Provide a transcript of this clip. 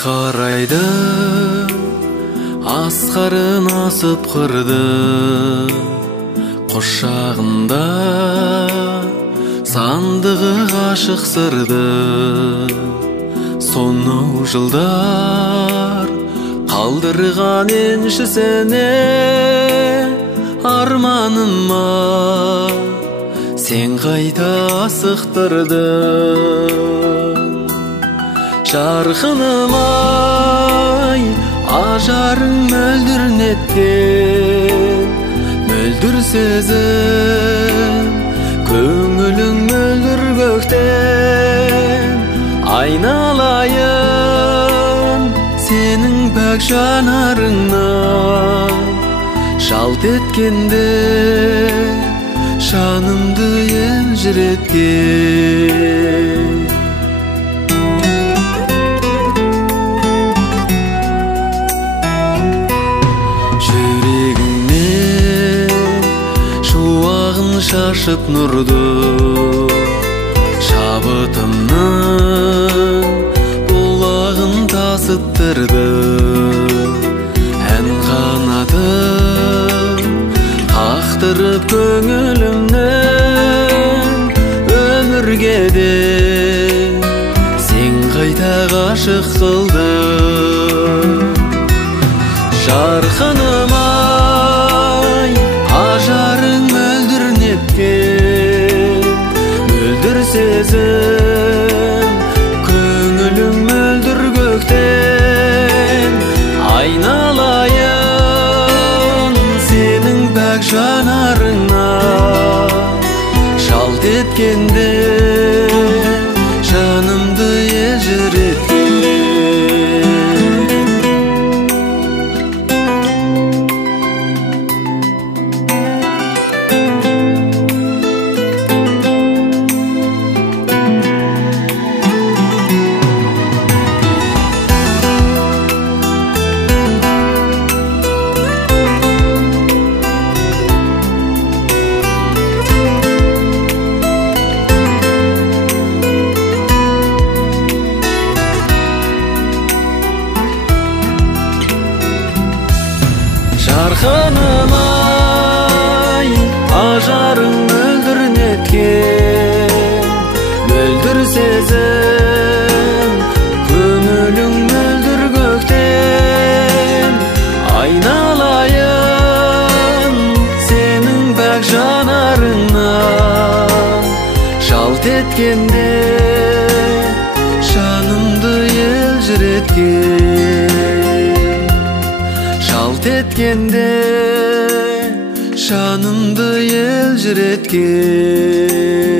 қарайды, асқарын асып қырды, құшағында сандығы ғашық сырды. Сонау жылдар қалдырған еншісіне арманыма сен қайта асықтырды. Жарқыным-ай, ажарың мөлдір неткен, мөлдір сезім, көңілің мөлдір көктен. Айналайын сенің пәк жанарыңнан, жалт еткенде жанымды елжіреткен. Шашып нұрды, шабытымның бұлағын тасыттырды. Ән қанатын қақтырып көңілімнің, өмірге де сен қайта ғашық қылды. Жарқыным-ай, ажарың мөлдір неткен, мөлдір сезім, көңілің мөлдір көктен. Айналайын сенің пәк жанарыңнан, жалт еткенде жанымды елжіреткен. Жарқыным-ай, ажарың мөлдір неткен, мөлдір сезім, көңілің мөлдір көктен. Айналайын сенің пәк жанарыңнан, жалт еткенде жанымды елжіреткен. Жалт еткенде жанымды елжіреткен.